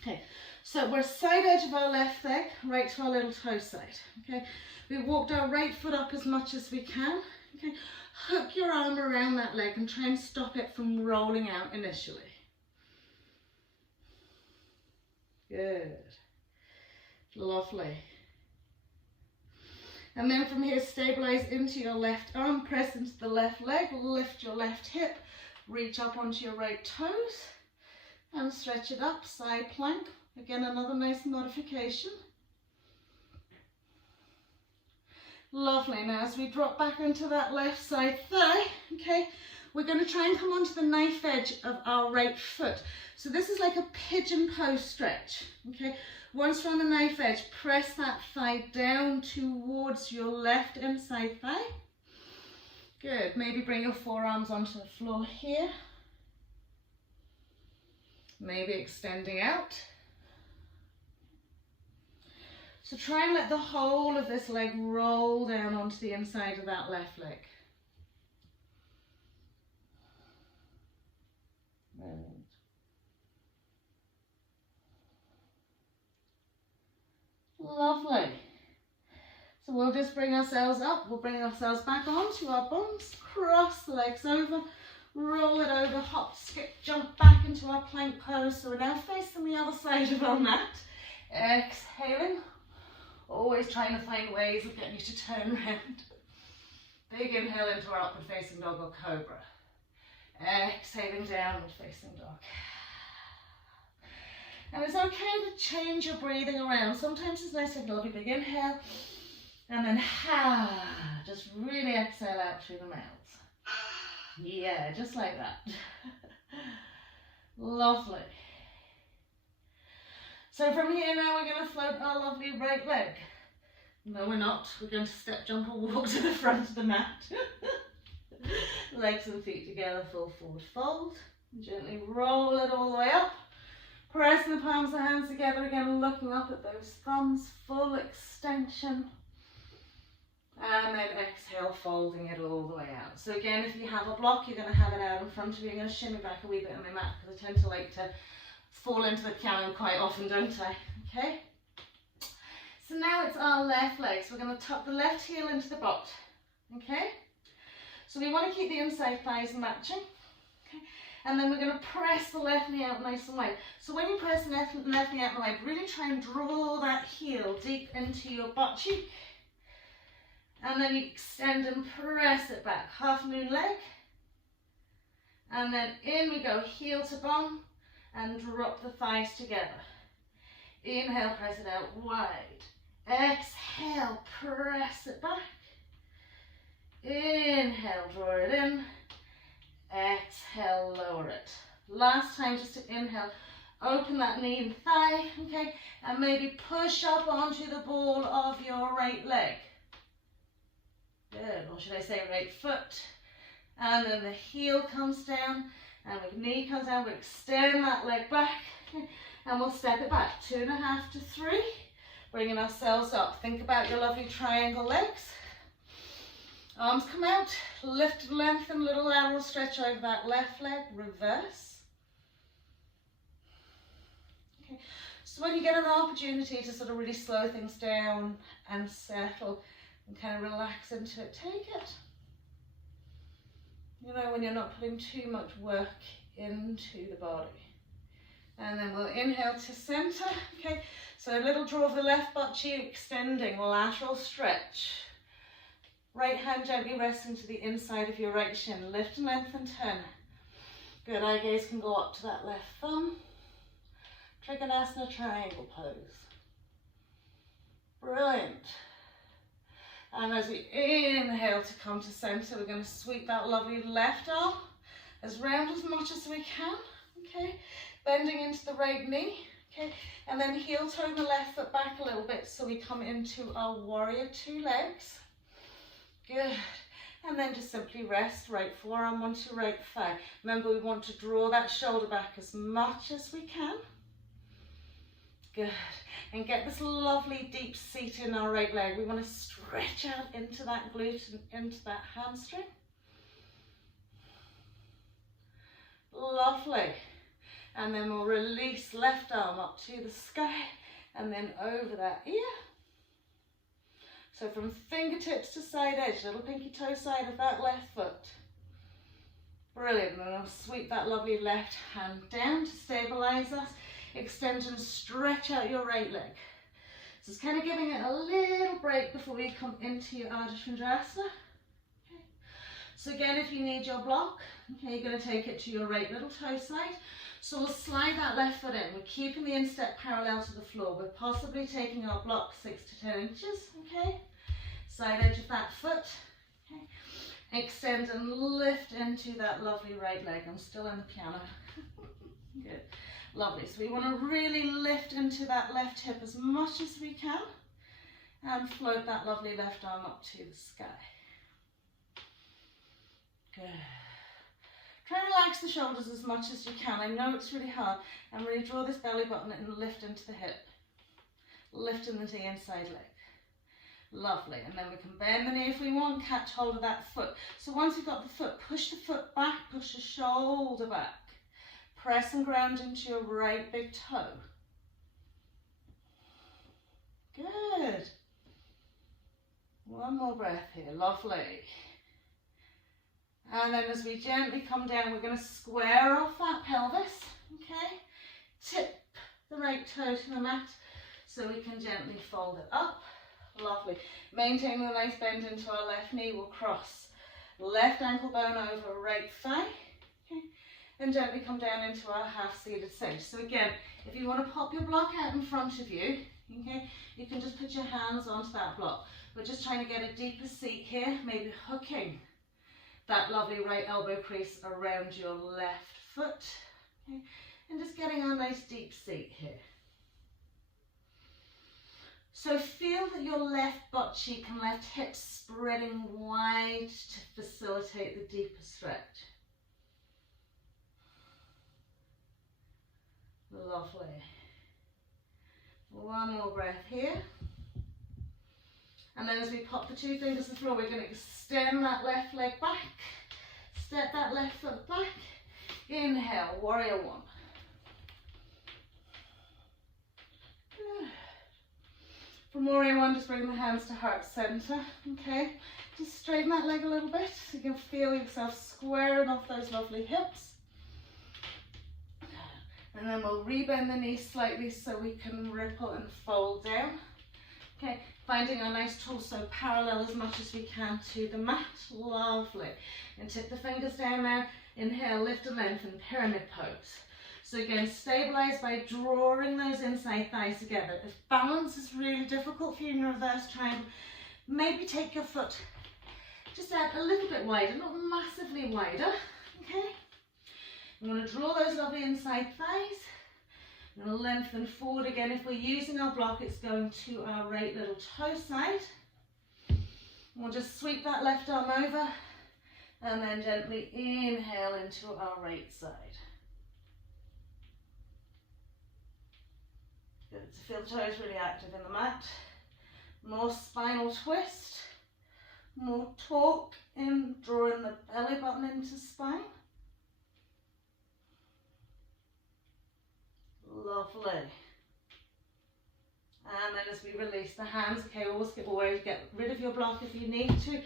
Okay, so we're side edge of our left leg, right to our little toe side. Okay, we walked our right foot up as much as we can. Okay, hook your arm around that leg and try and stop it from rolling out initially. Good. Lovely. And then from here, stabilize into your left arm, press into the left leg, lift your left hip, reach up onto your right toes and stretch it up, side plank. Again, another nice modification. Lovely. Now as we drop back into that left side thigh, okay, we're going to try and come onto the knife edge of our right foot. So this is like a pigeon pose stretch, okay. Once we're on the knife edge, press that thigh down towards your left inside thigh. Good. Maybe bring your forearms onto the floor here. Maybe extending out. So try and let the whole of this leg roll down onto the inside of that left leg. So we'll just bring ourselves up, we'll bring ourselves back onto our bums, cross the legs over, roll it over, hop, skip, jump back into our plank pose. So we're now facing the other side of our mat. Exhaling, always trying to find ways of getting you to turn around. Big inhale into our upward facing dog or cobra. Exhaling, downward facing dog. And it's okay to change your breathing around. Sometimes it's nice to have a lovely big inhale and then just really exhale out through the mouth. Yeah, just like that. Lovely. So from here now we're going to float our lovely right leg. No, we're not. We're going to step, jump or walk to the front of the mat. Legs and feet together, full forward fold. Gently roll it all the way up. Pressing the palms of the hands together again, looking up at those thumbs, full extension. And then exhale, folding it all the way out. So again, if you have a block, you're going to have it out in front of you. You're going to shimmy back a wee bit on my mat because I tend to like to fall into the piano quite often, don't I? Okay. So now it's our left leg. So we're going to tuck the left heel into the butt. Okay. So we want to keep the inside thighs matching. Okay. And then we're going to press the left knee out nice and wide. So when you press the left knee out and wide, really try and draw that heel deep into your butt cheek. And then you extend and press it back. Half moon leg. And then in we go, heel to bum, and drop the thighs together. Inhale, press it out wide. Exhale, press it back. Inhale, draw it in. Exhale, lower it. Last time, just to inhale, open that knee and thigh, okay, and maybe push up onto the ball of your right leg. Good, or should I say right foot. And then the heel comes down, and the knee comes down, we extend that leg back, okay, and we'll step it back, 2.5 to 3, bringing ourselves up. Think about your lovely triangle legs. Arms come out, lift and lengthen, little lateral stretch over that left leg, reverse. Okay. So when you get an opportunity to sort of really slow things down and settle and kind of relax into it, take it. You know, when you're not putting too much work into the body. And then we'll inhale to center, okay? So a little draw of the left butt cheek, extending, lateral stretch. Right hand gently resting to the inside of your right shin. Lift and lengthen, turn. Good, eye gaze can go up to that left thumb. Trikonasana triangle pose. Brilliant. And as we inhale to come to center, we're going to sweep that lovely left arm as round as much as we can. Okay, bending into the right knee. Okay, and then heel toe the left foot back a little bit so we come into our warrior two legs. Good. And then just simply rest, right forearm onto right thigh. Remember, we want to draw that shoulder back as much as we can. Good. And get this lovely deep seat in our right leg. We want to stretch out into that glute and into that hamstring. Lovely. And then we'll release left arm up to the sky and then over that ear. So from fingertips to side edge, little pinky toe side of that left foot. Brilliant. And I'll sweep that lovely left hand down to stabilize us. Extend and stretch out your right leg. So it's kind of giving it a little break before we come into your Ardha Chandrasana. Okay. So again, if you need your block, okay, you're going to take it to your right little toe side. So we'll slide that left foot in. We're keeping the instep parallel to the floor. We're possibly taking our block 6 to 10 inches, okay? Side edge of that foot, okay? Extend and lift into that lovely right leg. I'm still in the piano. Good. Lovely. So we want to really lift into that left hip as much as we can and float that lovely left arm up to the sky. Good. Try and relax the shoulders as much as you can. I know it's really hard. And really draw this belly button and lift into the hip. Lift into the inside leg. Lovely. And then we can bend the knee if we want, catch hold of that foot. So once you've got the foot, push the foot back, push the shoulder back. Press and ground into your right big toe. Good. One more breath here, lovely. And then as we gently come down, we're going to square off that pelvis, okay? Tip the right toe to the mat so we can gently fold it up. Lovely. Maintaining a nice bend into our left knee, we'll cross left ankle bone over right thigh, okay? And gently come down into our half-seated sage. So again, if you want to pop your block out in front of you, okay, you can just put your hands onto that block. We're just trying to get a deeper seat here, maybe hooking that lovely right elbow crease around your left foot, okay? And just getting our nice deep seat here. So feel that your left butt cheek and left hip spreading wide to facilitate the deeper stretch. Lovely. One more breath here. And then as we pop the two fingers to the floor, we're going to extend that left leg back. Step that left foot back. Inhale, warrior one. Good. From warrior one, just bring the hands to heart center. Okay. Just straighten that leg a little bit so you can feel yourself squaring off those lovely hips. And then we'll rebend the knees slightly so we can ripple and fold down. Okay, finding our nice torso parallel as much as we can to the mat. Lovely. And tip the fingers down now. Inhale, lift and lengthen, pyramid pose. So again, stabilize by drawing those inside thighs together. If balance is really difficult for you in reverse triangle, maybe take your foot just out a little bit wider, not massively wider. Okay. You want to draw those lovely inside thighs. I'm going to lengthen forward again. If we're using our block, it's going to our right little toe side. We'll just sweep that left arm over and then gently inhale into our right side. Good to feel the toes really active in the mat. More spinal twist, more torque in drawing the belly button into spine. Lovely. And then as we release the hands, okay, always get rid of your block if you need to.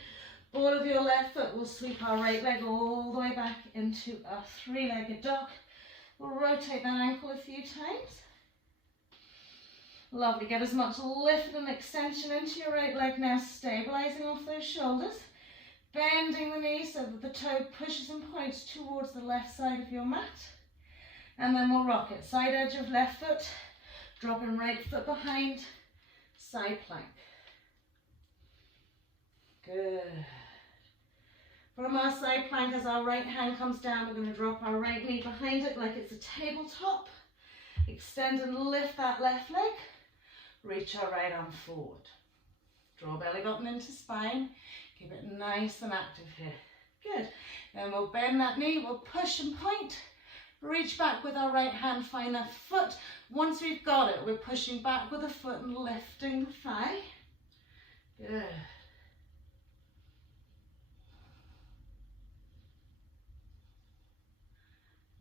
Ball of your left foot will sweep our right leg all the way back into a three-legged dog. We'll rotate that ankle a few times. Lovely. Get as much lift and extension into your right leg now, stabilizing off those shoulders. Bending the knee so that the toe pushes and points towards the left side of your mat. And then we'll rock it. Side edge of left foot, dropping right foot behind, side plank. Good. From our side plank, as our right hand comes down, we're going to drop our right knee behind it like it's a tabletop. Extend and lift that left leg. Reach our right arm forward. Draw belly button into spine. Keep it nice and active here. Good. Then we'll bend that knee, we'll push and point. Reach back with our right hand, find that foot. Once we've got it, we're pushing back with the foot and lifting the thigh. Good.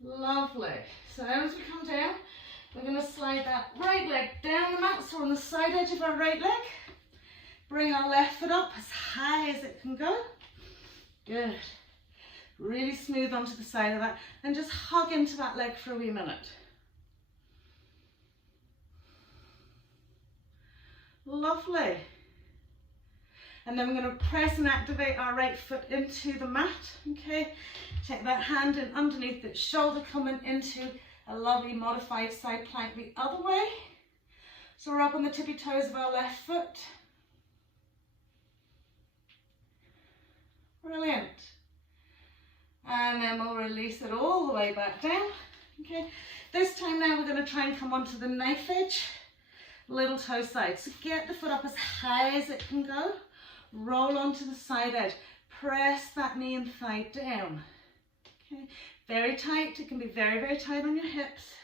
Lovely. So now as we come down, we're going to slide that right leg down the mat, so on the side edge of our right leg. Bring our left foot up as high as it can go. Good. Really smooth onto the side of that and just hug into that leg for a wee minute. Lovely. And then we're going to press and activate our right foot into the mat. Okay, take that hand in underneath its shoulder, coming into a lovely modified side plank the other way. So we're up on the tippy toes of our left foot. Brilliant. And then we'll release it all the way back down. Okay, this time now we're going to try and come onto the knife edge, little toe side. So get the foot up as high as it can go. Roll onto the side edge. Press that knee and thigh down. Okay, very tight. It can be very, very tight on your hips.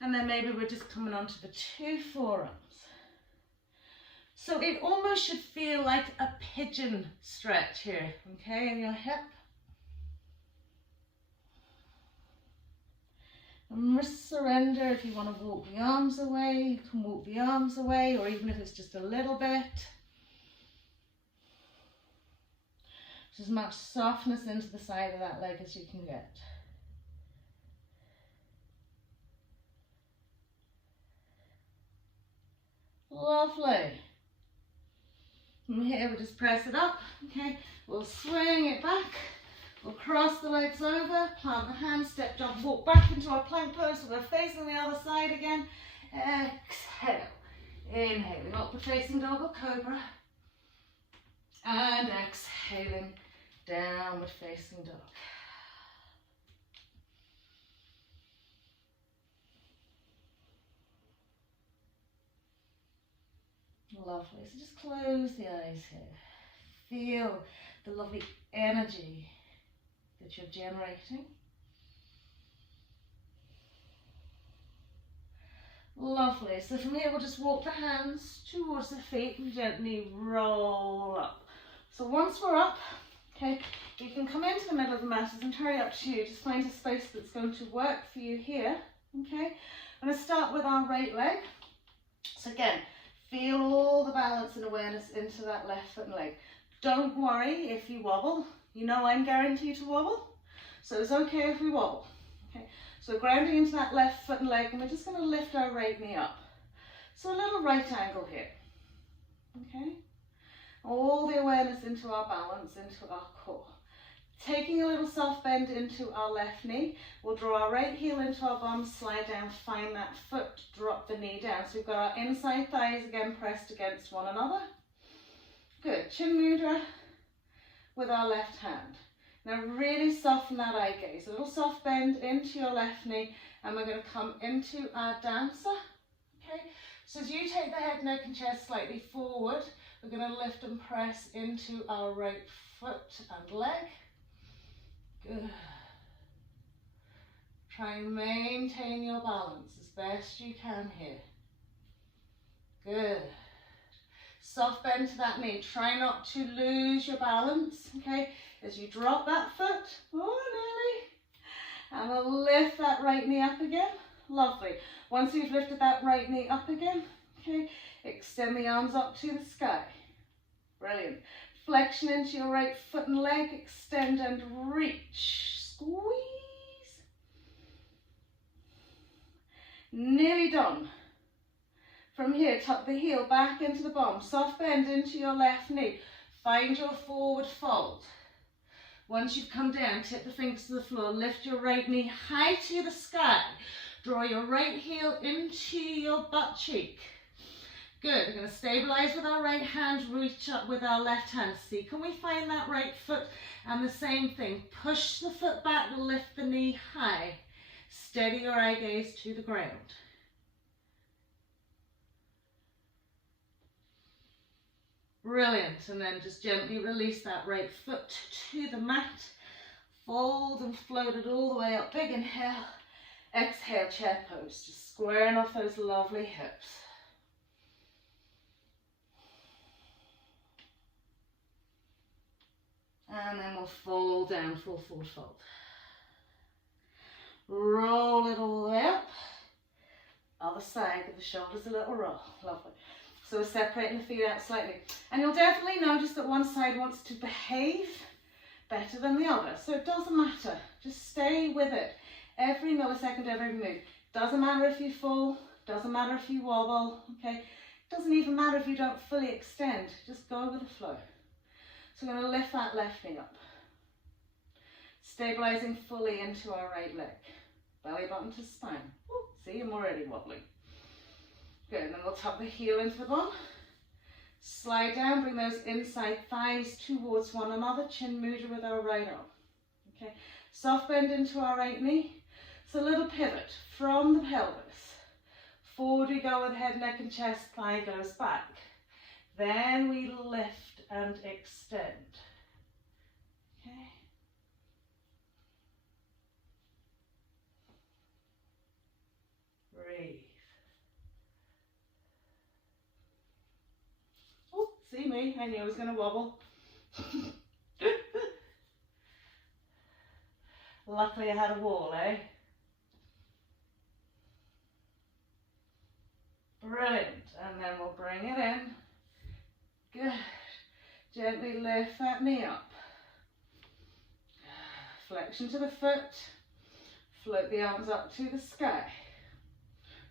And then maybe we're just coming onto the two forearms. So it almost should feel like a pigeon stretch here, okay, in your hip. And surrender. If you want to walk the arms away, you can walk the arms away, or even if it's just a little bit. Just as much softness into the side of that leg as you can get. Lovely. From here, we'll just press it up, okay? We'll swing it back. We'll cross the legs over, plant the hands, step, jump, walk back into our plank pose. So we're facing the other side again. Exhale. Inhaling, upward facing dog or cobra. And exhaling, downward facing dog. Lovely. So just close the eyes here. Feel the lovely energy that you're generating. Lovely. So from here, we'll just walk the hands towards the feet and gently roll up. So once we're up, okay, you can come into the middle of the mat. It's entirely up to you. Just find a space that's going to work for you here. Okay. I'm going to start with our right leg. So again, feel all the balance and awareness into that left foot and leg. Don't worry if you wobble. You know I'm guaranteed to wobble. So it's okay if we wobble. Okay. So grounding into that left foot and leg, and we're just going to lift our right knee up. So a little right angle here. Okay. All the awareness into our balance, into our core. Taking a little soft bend into our left knee, we'll draw our right heel into our bum, slide down, find that foot, drop the knee down. So we've got our inside thighs again pressed against one another. Good. Chin mudra with our left hand. Now really soften that eye gaze. A little soft bend into your left knee, and we're going to come into our dancer. Okay. So as you take the head, neck and chest slightly forward, we're going to lift and press into our right foot and leg. Good. Try and maintain your balance as best you can here. Good. Soft bend to that knee. Try not to lose your balance, okay? As you drop that foot, oh nearly, and we'll lift that right knee up again. Lovely. Once you've lifted that right knee up again, okay, extend the arms up to the sky. Brilliant. Flexion into your right foot and leg, extend and reach. Squeeze. Nearly done. From here, tuck the heel back into the bum, soft bend into your left knee. Find your forward fold. Once you've come down, tip the fingers to the floor, lift your right knee high to the sky. Draw your right heel into your butt cheek. Good. We're going to stabilize with our right hand, reach up with our left hand. See, can we find that right foot? And the same thing. Push the foot back, lift the knee high. Steady your eye gaze to the ground. Brilliant. And then just gently release that right foot to the mat. Fold and float it all the way up. Big inhale. Exhale, chair pose. Just squaring off those lovely hips. And then we'll fold down, full forward fold. Roll it all the way up. Other side, give the shoulders a little roll. Lovely. So we're separating the feet out slightly. And you'll definitely notice that one side wants to behave better than the other. So it doesn't matter. Just stay with it. Every millisecond, every move. Doesn't matter if you fall. Doesn't matter if you wobble. Okay. Doesn't even matter if you don't fully extend. Just go with the flow. So we're going to lift that left knee up. Stabilizing fully into our right leg. Belly button to spine. Ooh, see, I'm already wobbling. Good, and then we'll tuck the heel into the bum. Slide down, bring those inside thighs towards one another. Chin mudra with our right arm. Okay, soft bend into our right knee. So a little pivot from the pelvis. Forward we go with head, neck and chest, thigh goes back. Then we lift and extend. Okay. Breathe. Oh, see me? I knew I was going to wobble. Luckily I had a wall, eh? Brilliant. And then we'll bring it in. Good. Gently lift that knee up. flexion to the foot, float the arms up to the sky.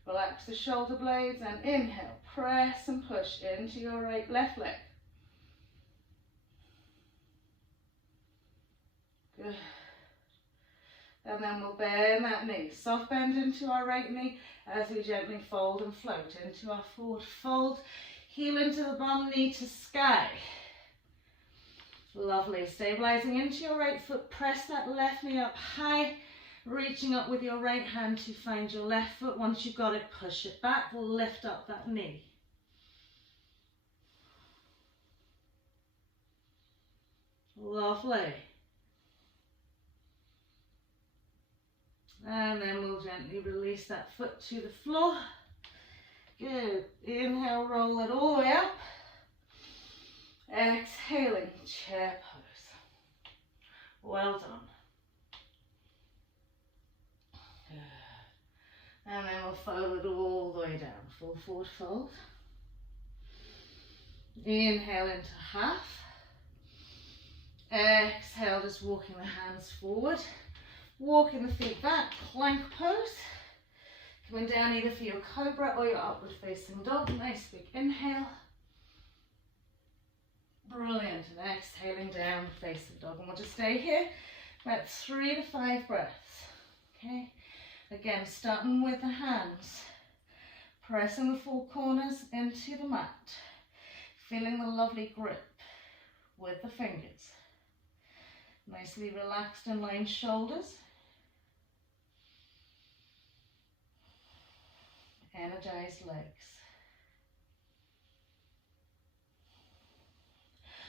Relax the shoulder blades and inhale, press and push into your left leg. Good. And then we'll bend that knee, soft bend into our right knee as we gently fold and float into our forward fold. Heel into the bum, knee to sky. Lovely, stabilizing into your right foot, press that left knee up high, reaching up with your right hand to find your left foot. Once you've got it, push it back, lift up that knee. Lovely. And then we'll gently release that foot to the floor. Good. Inhale, roll it all the way up. Exhaling, chair pose. Well done. Good. And then we'll fold it all the way down. Full forward fold. Inhale into half. Exhale, just walking the hands forward. Walking the feet back, plank pose. Coming down either for your cobra or your upward facing dog. Nice big inhale. Brilliant. And exhaling down, facing dog. And we'll just stay here about 3 to 5 breaths. Okay. Again, starting with the hands. Pressing the four corners into the mat. Feeling the lovely grip with the fingers. Nicely relaxed and lined shoulders. Energized legs.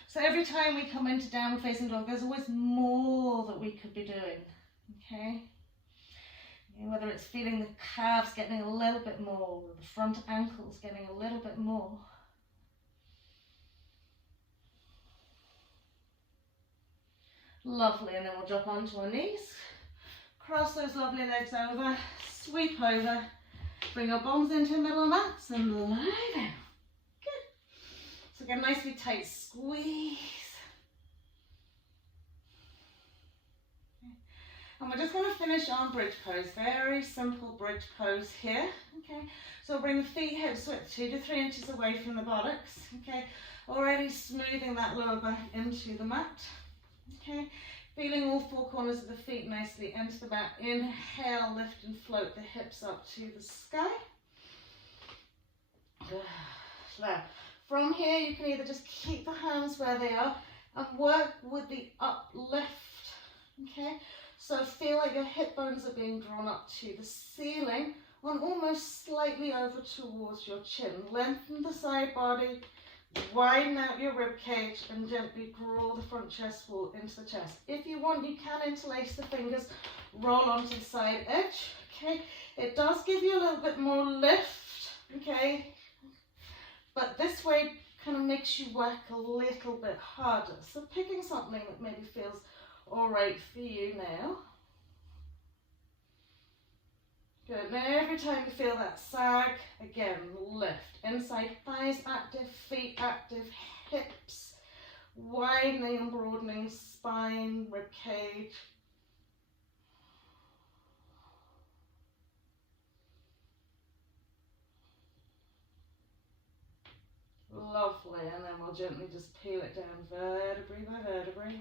So every time we come into downward facing dog, there's always more that we could be doing, okay? Whether it's feeling the calves getting a little bit more, or the front ankles getting a little bit more. Lovely, and then we'll drop onto our knees, cross those lovely legs over, sweep over, bring our bombs into the middle of the mats and lie down. Good. So again, nicely tight squeeze. Okay. And we're just going to finish on bridge pose. Very simple bridge pose here. Okay. So we'll bring the feet hips width 2 to 3 inches away from the buttocks. Okay. Already smoothing that lower back into the mat. Okay, feeling all four corners of the feet nicely into the mat. Inhale, lift and float the hips up to the sky. Now, from here you can either just keep the hands where they are and work with the uplift. Okay, so feel like your hip bones are being drawn up to the ceiling and almost slightly over towards your chin. Lengthen the side body. Widen out your rib cage and gently draw the front chest wall into the chest. If you want, you can interlace the fingers, roll onto the side edge. Okay, it does give you a little bit more lift. Okay, but this way kind of makes you work a little bit harder. So picking something that maybe feels all right for you now. Good. Now every time you feel that sag, again, lift. Inside thighs active, feet active, hips, widening and broadening spine, rib cage. Lovely. And then we'll gently just peel it down vertebrae by vertebrae.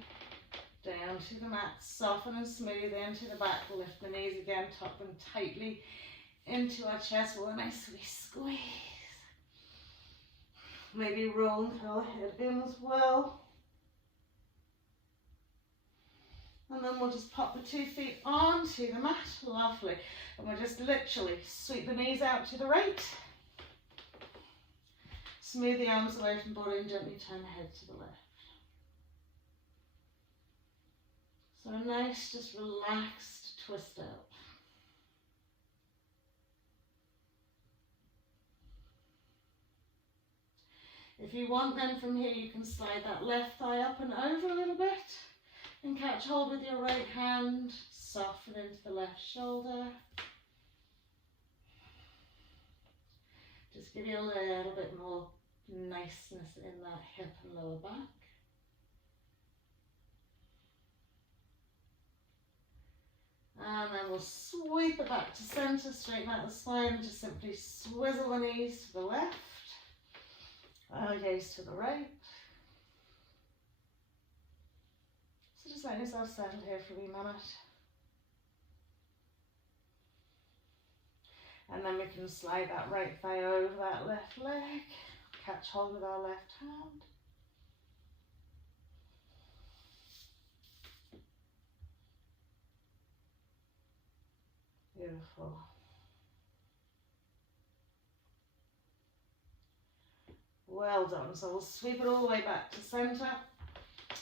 Down to the mat, soften and smooth into the back, lift the knees again, tuck them tightly into our chest with a nice wee squeeze. Maybe roll and curl the head in as well. And then we'll just pop the 2 feet onto the mat, lovely. And we'll just literally sweep the knees out to the right. Smooth the arms away from the body and gently turn the head to the left. So a nice, just relaxed twist out. If you want, then from here you can slide that left thigh up and over a little bit and catch hold with your right hand, soften into the left shoulder. Just give you a little bit more niceness in that hip and lower back. And then we'll sweep it back to centre, straighten out the spine, and just simply swizzle the knees to the left, gaze to the right. So just let yourself settle here for a wee minute. And then we can slide that right thigh over that left leg, catch hold with our left hand. Beautiful. Well done. So we'll sweep it all the way back to centre.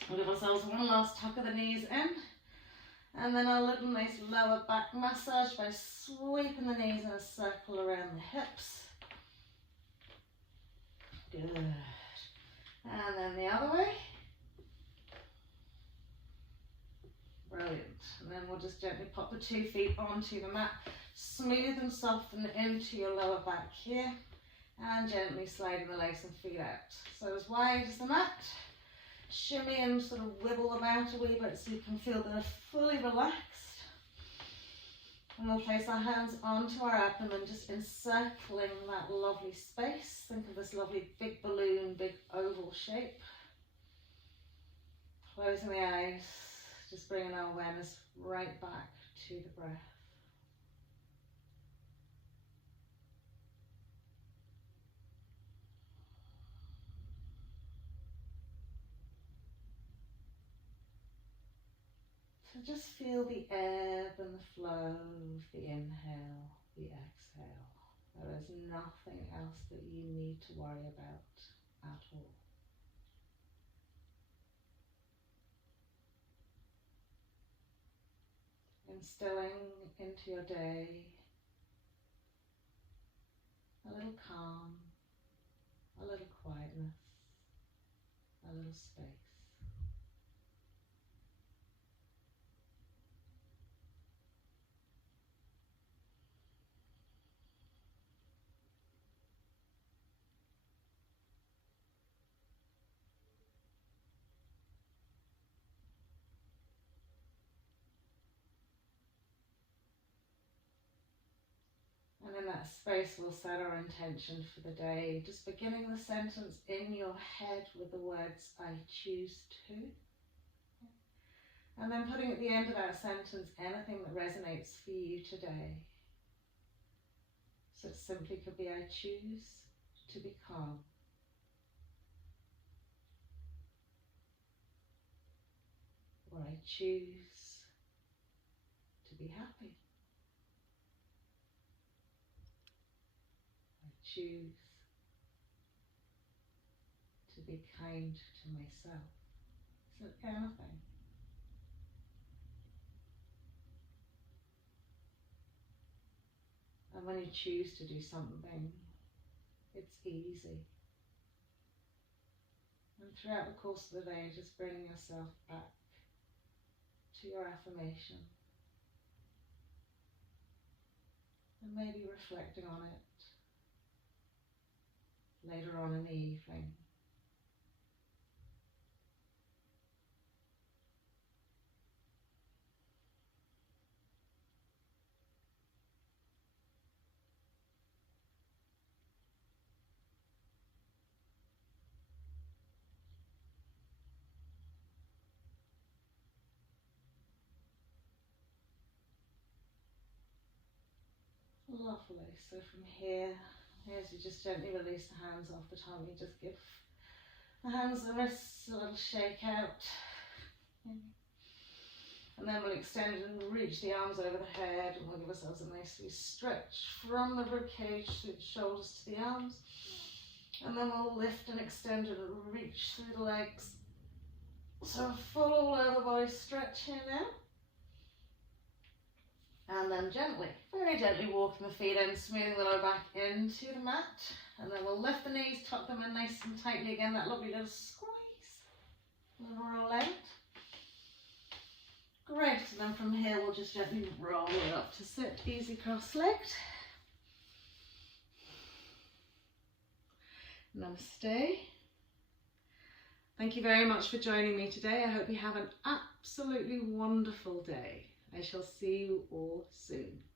We'll give ourselves one last tuck of the knees in. And then a little nice lower back massage by sweeping the knees in a circle around the hips. Good. And then the other way. Brilliant. And then we'll just gently pop the 2 feet onto the mat. Smooth and soften into your lower back here. And gently sliding the legs and feet out. So as wide as the mat. Shimmy and sort of wibble them out a wee bit so you can feel they're fully relaxed. And we'll place our hands onto our abdomen, just encircling that lovely space. Think of this lovely big balloon, big oval shape. Closing the eyes, just bringing our awareness right back to the breath. So just feel the ebb and the flow of the inhale, the exhale. There is nothing else that you need to worry about at all. Instilling into your day a little calm, a little quietness, a little space. And in that space, we'll set our intention for the day, just beginning the sentence in your head with the words, I choose to. And then putting at the end of that sentence anything that resonates for you today. So it simply could be, I choose to be calm. Or I choose to be happy. Choose to be kind to myself. So anything. And when you choose to do something, it's easy. And throughout the course of the day, just bringing yourself back to your affirmation. And maybe reflecting on it later on in the evening. Lovely. So from here, as you just gently release the hands off the tummy, just give the hands and wrists a little shake out. And then we'll extend and reach the arms over the head, and we'll give ourselves a nice stretch from the ribcage to the shoulders to the arms. And then we'll lift and extend and reach through the legs. So a full all over body stretch here now. And then gently, very gently walking the feet in, smoothing the lower back into the mat. And then we'll lift the knees, tuck them in nice and tightly again, that lovely little squeeze. And roll out. Great, and then from here we'll just gently roll it up to sit, easy cross-legged. Namaste. Thank you very much for joining me today. I hope you have an absolutely wonderful day. I shall see you all soon.